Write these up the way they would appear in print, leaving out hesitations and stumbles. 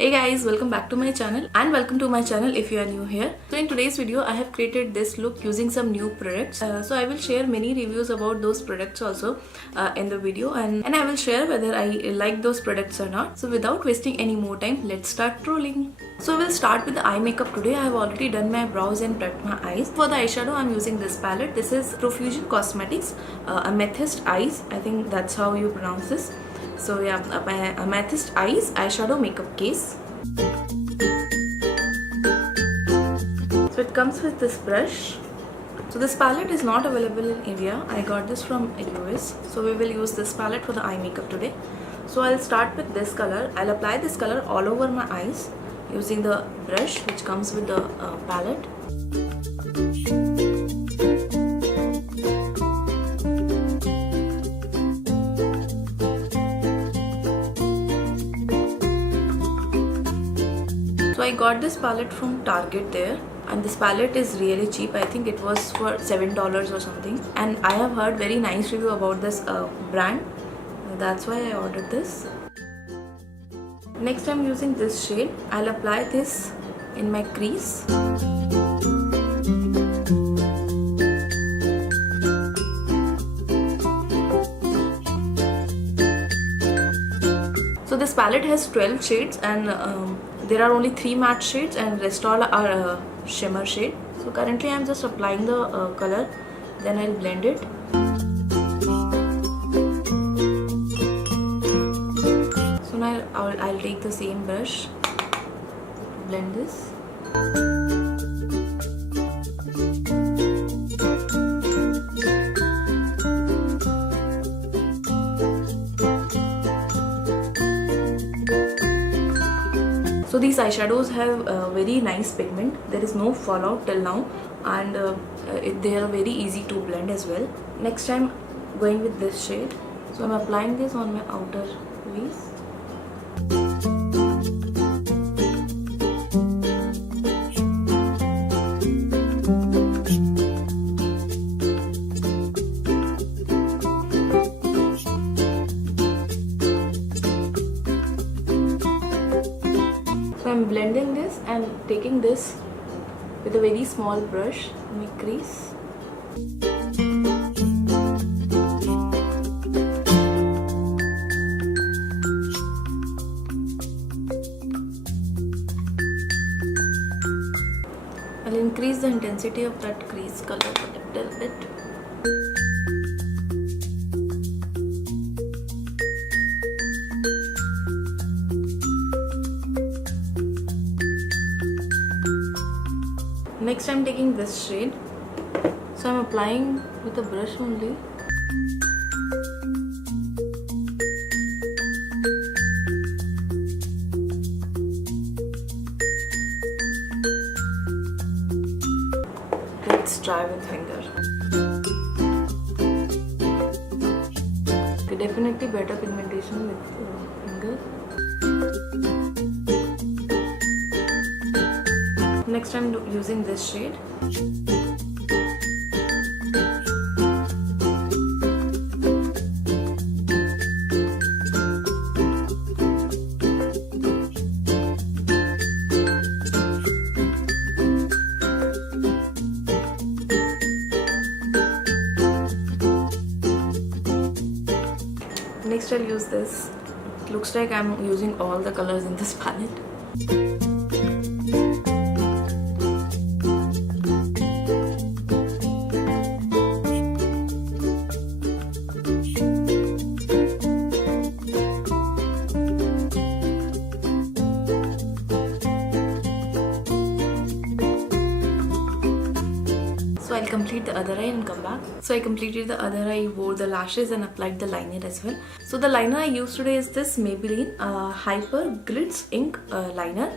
Hey guys, welcome back to my channel and welcome to my channel if you are new here. So in today's video I have created this look using some new products. So I will share many reviews about those products also in the video and I will share whether I like those products or not. So without wasting any more time, let's start trolling. So I will start with the eye makeup today. I have already done my brows and prepped my eyes. For the eyeshadow I am using this palette. This is Profusion Cosmetics Amethyst Eyes. I think that's how you pronounce this. So yeah, my Amethyst Eyes eyeshadow makeup case. So it comes with this brush. So this palette is not available in India. I got this from US. So we will use this palette for the eye makeup today. So I'll start with this color. I'll apply this color all over my eyes using the brush which comes with the palette. So I got this palette from Target there, and this palette is really cheap. I think it was for $7 or something, and I have heard very nice review about this brand. That's why I ordered this. Next I'm using this shade. I'll apply this in my crease. So this palette has 12 shades and there are only 3 matte shades and rest all are shimmer shade. So currently I am just applying the color, then I'll blend it. So now I'll take the same brush, blend this. So these eyeshadows have very nice pigment. There is no fallout till now, and they are very easy to blend as well. Next I'm going with this shade. So I'm applying this on my outer crease. So I'm blending this and taking this with a very small brush in my crease. I'll increase the intensity of that crease color a little bit. Next I'm taking this shade. So I'm applying with a brush only. Let's try with finger. Okay, definitely better pigmentation with finger. Next I'm using this shade. Next I'll use this. It looks like I'm using all the colors in this palette. So I'll complete the other eye and come back. So I completed the other eye, wore the lashes and applied the liner as well. So the liner I used today is this Maybelline Hyper Glitz ink liner.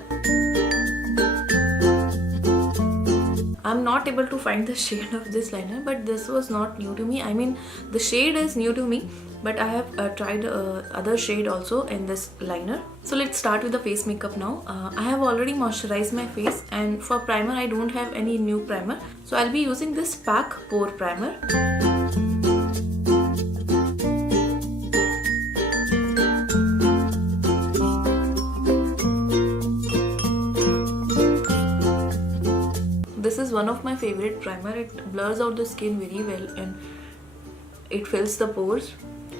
I'm not able to find the shade of this liner, but this was not new to me. I mean, the shade is new to me, but I have tried other shade also in this liner. So let's start with the face makeup now. I have already moisturized my face, and for primer I don't have any new primer. So I'll be using this Pac Pore Primer. is one of my favorite primer. It blurs out the skin very well and it fills the pores.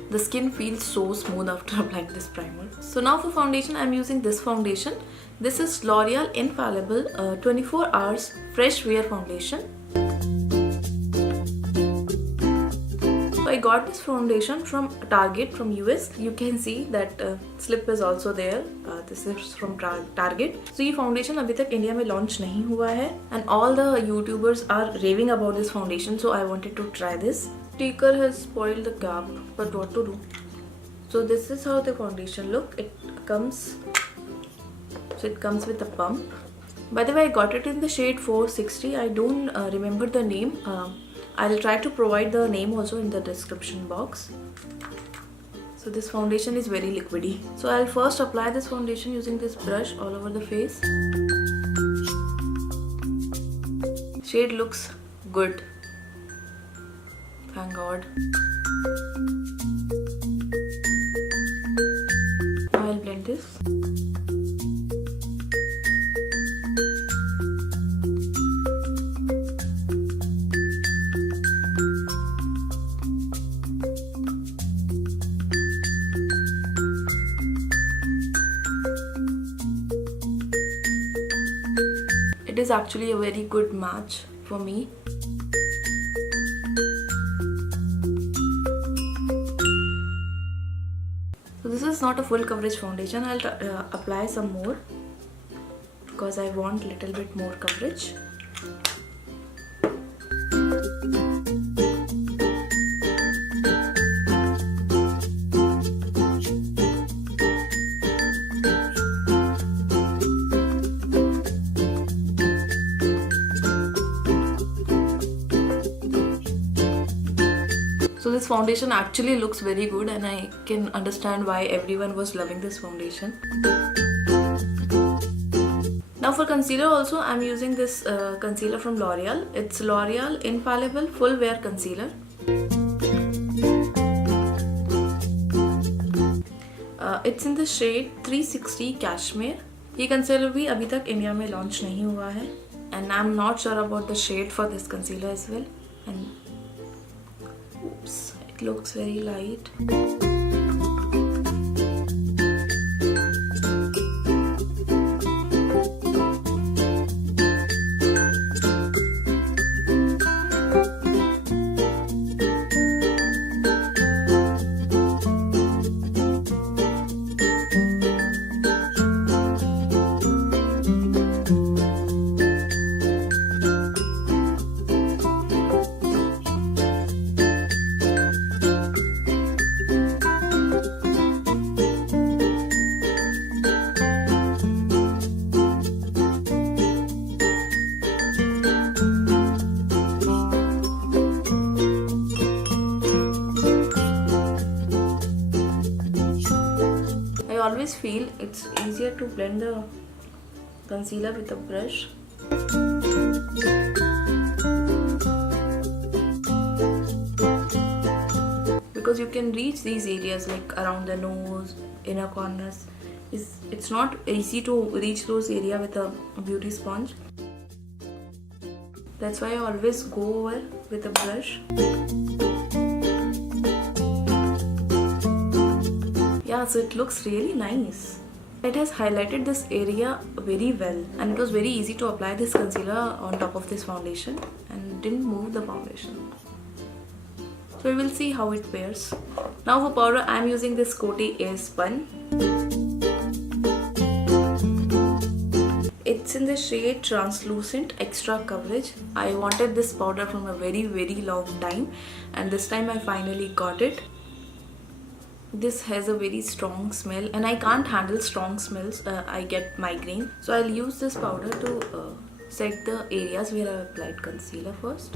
The skin feels so smooth after applying this primer. So now for foundation, I'm using this foundation. This is L'Oreal Infallible 24 Hours Fresh Wear Foundation. I got this foundation from Target, from US. You can see that slip is also there. This is from Target. So ये foundation अभी तक India में launch नहीं हुआ है and all the YouTubers are raving about this foundation, so I wanted to try this. Sticker has spoiled the cap, but what to do? So this is how the foundation look. It comes with a pump. By the way, I got it in the shade 460. I don't remember the name. I'll try to provide the name also in the description box. So this foundation is very liquidy. So I'll first apply this foundation using this brush all over the face. Shade looks good. Thank God. Now I'll blend this. It is actually a very good match for me. So this is not a full coverage foundation. I'll apply some more because I want a little bit more coverage. So this foundation actually looks very good and I can understand why everyone was loving this foundation. Now for concealer also, I'm using this concealer from L'Oreal. It's L'Oreal Infallible Full Wear Concealer. It's in the shade 360 Cashmere. ये concealer भी अभी तक India में launch नहीं हुआ है and I'm not sure about the shade for this concealer as well. And oops, it looks very light. I always feel it's easier to blend the concealer with a brush. Because you can reach these areas like around the nose, inner corners. It's not easy to reach those areas with a beauty sponge. That's why I always go over with a brush. Yeah, so it looks really nice. It has highlighted this area very well and it was very easy to apply this concealer on top of this foundation and didn't move the foundation. So we will see how it pairs. Now for powder, I am using this Coty Airspun. It's in the shade Translucent Extra Coverage. I wanted this powder from a very long time and this time I finally got it. This has a very strong smell and I can't handle strong smells. I get migraine. So I'll use this powder to set the areas where I applied concealer first.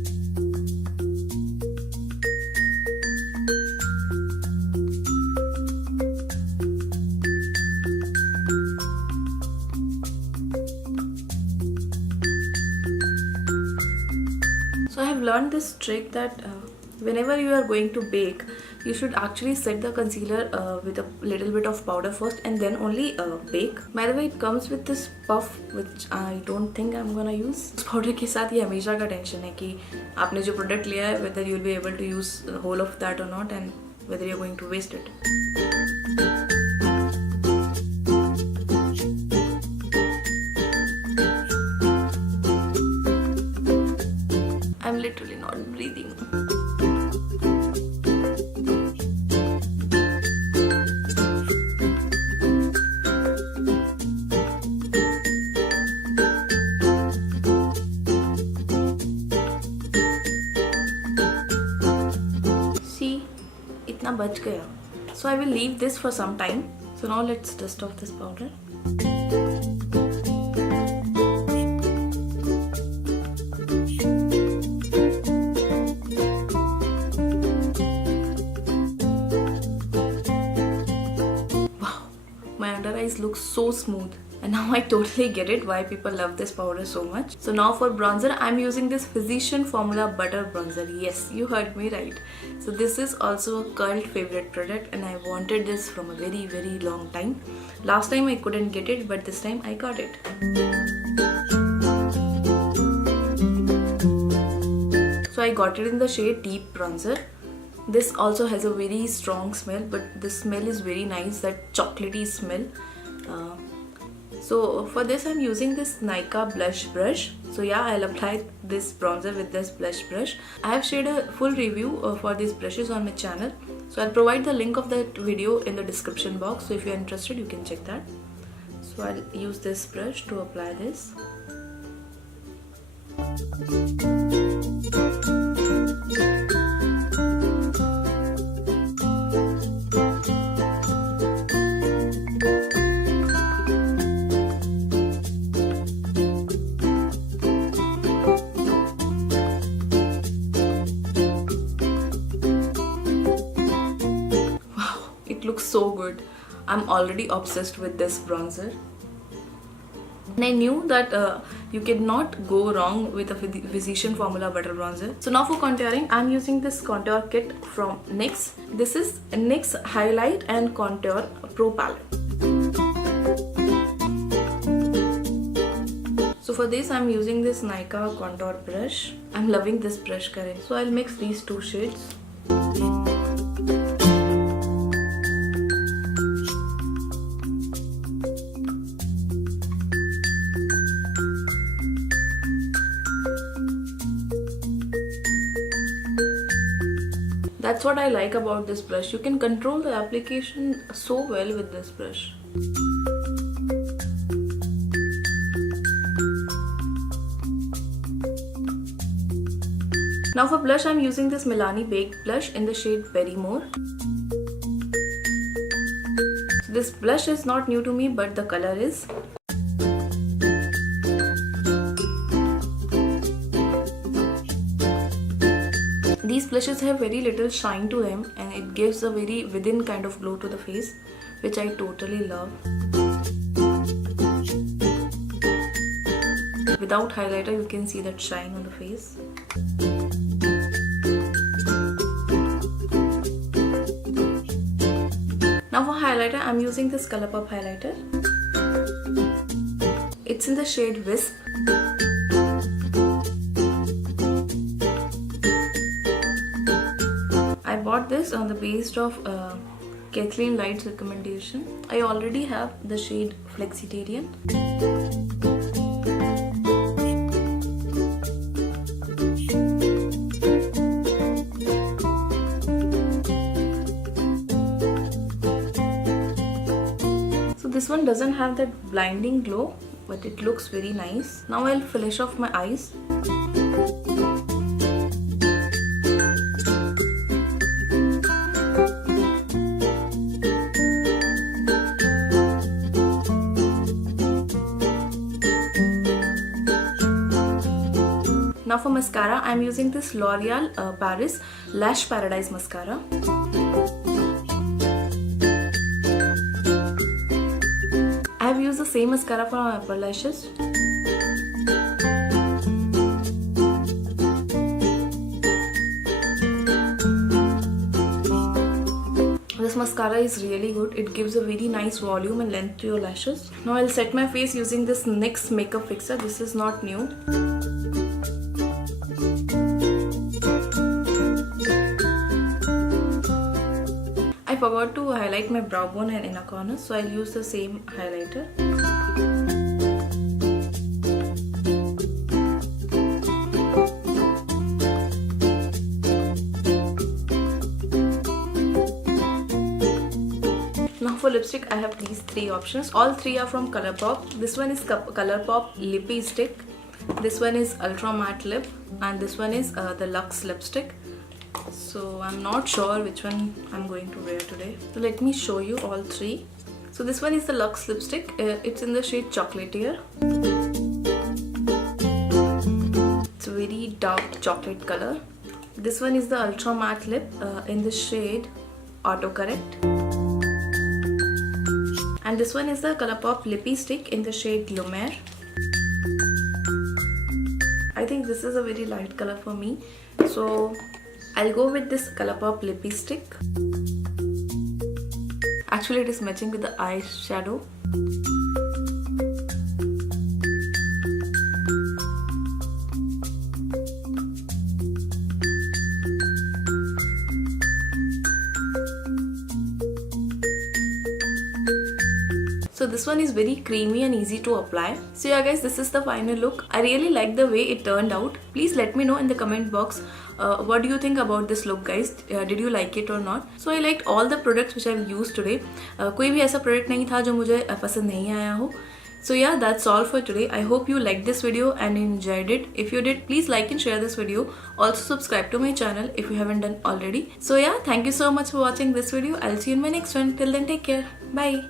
So I have learned this trick that whenever you are going to bake, you should actually set the concealer with a little bit of powder first and then only bake. By the way, it comes with this puff which I don't think I'm gonna use. इस powder के साथ ये हमेशा का tension है कि आपने जो product लिया है whether you'll be able to use the whole of that or not and whether you're going to waste it. I'm literally not breathing. See, itna bach gaya. So I will leave this for some time. So now let's dust off this powder. Looks so smooth, and now I totally get it why people love this powder so much. So now for bronzer, I'm using this Physician Formula Butter Bronzer. Yes, you heard me right. So this is also a cult favorite product and I wanted this from a very long time. Last time I couldn't get it, but this time I got it. So I got it in the shade Deep Bronzer. This also has a very strong smell, but the smell is very nice, that chocolatey smell. So for this I'm using this Nykaa blush brush. So yeah, I'll apply this bronzer with this blush brush. I have shared a full review for these brushes on my channel. So I'll provide the link of that video in the description box. So if you're interested, you can check that. So I'll use this brush to apply this. Looks so good. I'm already obsessed with this bronzer. And I knew that you cannot go wrong with a Physician Formula Butter Bronzer. So now for contouring, I'm using this contour kit from NYX. This is NYX Highlight and Contour Pro Palette. So for this, I'm using this Nykaa contour brush. I'm loving this brush current. So I'll mix these two shades. That's what I like about this brush. You can control the application so well with this brush. Now for blush, I'm using this Milani Baked Blush in the shade Very More. So this blush is not new to me, but the color is. These blushes have very little shine to them and it gives a very within kind of glow to the face, which I totally love. Without highlighter, you can see that shine on the face. Now for highlighter, I'm using this Colorpop highlighter. It's in the shade Wisp. I bought this on the basis of Kathleen Light's recommendation. I already have the shade Flexitarian. So this one doesn't have that blinding glow, but it looks very nice. Now I'll finish off my eyes. Now for mascara, I'm using this L'Oreal Paris Lash Paradise Mascara. I have used the same mascara for my upper lashes. mascara is really good. It gives a very nice volume and length to your lashes. Now I'll set my face using this NYX makeup fixer. This is not new. I forgot to highlight my brow bone and inner corner, so I'll use the same highlighter. Now for lipstick, I have these three options. All three are from Colorpop. This one is Colorpop Lippie stick. This one is Ultra Matte Lip, and this one is the Luxe lipstick. So I'm not sure which one I'm going to wear today. So let me show you all three. So this one is the Luxe lipstick. It's in the shade Chocolatier. It's a very dark chocolate color. This one is the Ultra Matte Lip in the shade Autocorrect. And this one is the Colorpop Lippie stick in the shade Lumiere. I think this is a very light color for me, so I'll go with this Colorpop Lippie stick. Actually, it is matching with the eyeshadow. So this one is very creamy and easy to apply. So yeah guys, this is the final look. I really like the way it turned out. Please let me know in the comment box what do you think about this look guys. Did you like it or not? So I liked all the products which I've used today. कोई भी ऐसा product नहीं था जो मुझे पसंद नहीं आया हो. So yeah, that's all for today. I hope you liked this video and enjoyed it. If you did, please like and share this video. Also subscribe to my channel if you haven't done already. So yeah, thank you so much for watching this video. I'll see you in my next one. Till then, take care. Bye.